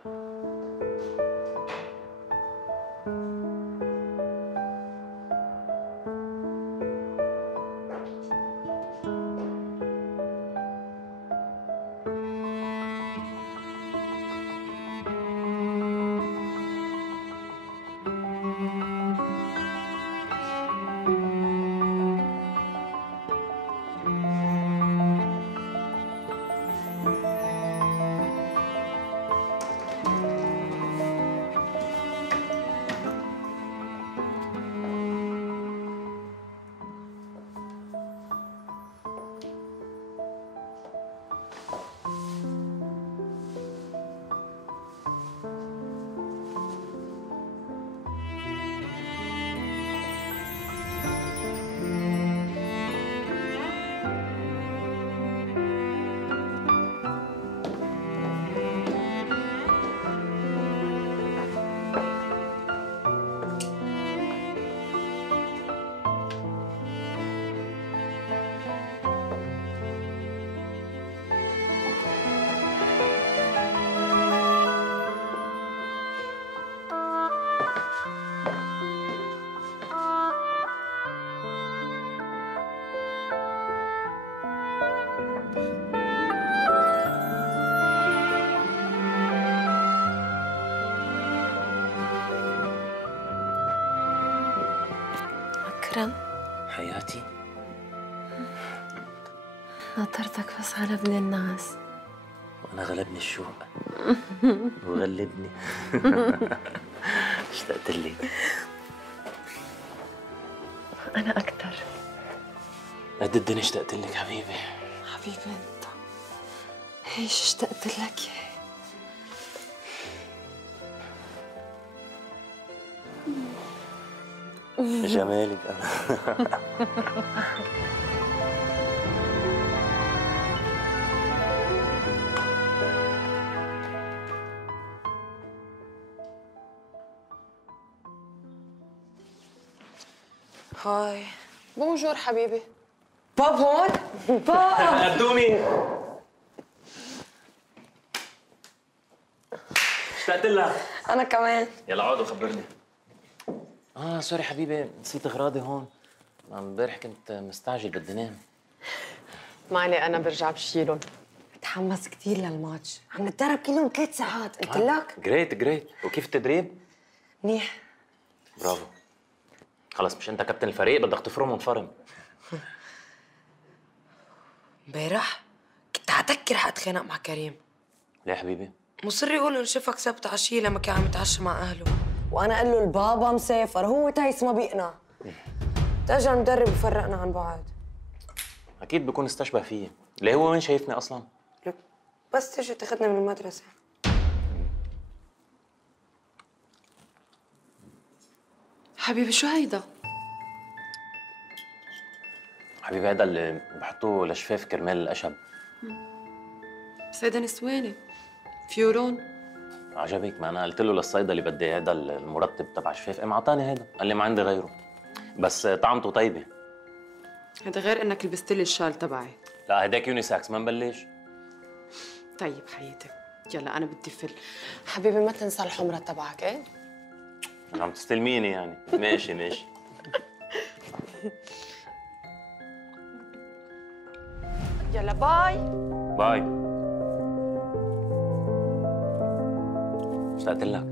أكرم حياتي ناطرتك بس غلبني الناس وأنا غلبني الشوق وغلبني. اشتقت لي. أنا أكتر. قد الدنيا اشتقت لك حبيبي. حبيبي أنت ايش اشتقت لك جمالك هاي بونجور حبيبي. باب هون؟ باب قدومي. اشتقت لها. أنا كمان. يلا اقعد وخبرني. سوري حبيبي، نسيت اغراضي هون. امبارح كنت مستعجل بدي انام. مالي أنا برجع بشيلهم. متحمس كثير للماتش، عم نتدرب كل يوم 3 ساعات، قلت لك؟ جريت. وكيف التدريب؟ منيح. برافو. خلص مش انت كابتن الفريق، بدك تفرم ونفرم. امبارح كنت حتكر حاتخانق مع كريم. ليه حبيبي؟ مصر يقول انه شافك سبت عشية لما كان عم يتعشى مع اهله، وانا قال له البابا مسافر، هو تايس ما بيقنع. تاجا المدرب وفرقنا عن بعض. اكيد بكون استشبه فيي. ليه هو وين شايفني اصلا؟ لك بس تجي تاخذنا من المدرسة. حبيبي شو هيدا؟ حبيبي هذا اللي بحطوه لشفاف كرمال القشب. بس هيدا نسواني فيورون. عجبك؟ ما انا قلت له للصيدلي بدي هذا المرطب تبع شفاف، قام اعطاني هذا، قال لي ما عندي غيره. بس طعمته طيبه. هذا غير انك لبست لي الشال تبعي. لا هداك يونيساكس، ما نبلش. طيب حياتي يلا انا بدي فل. حبيبي ما تنسى الحمرة تبعك، ايه؟ عم تستلميني يعني. ماشي. يلا باي. اشتقت لك.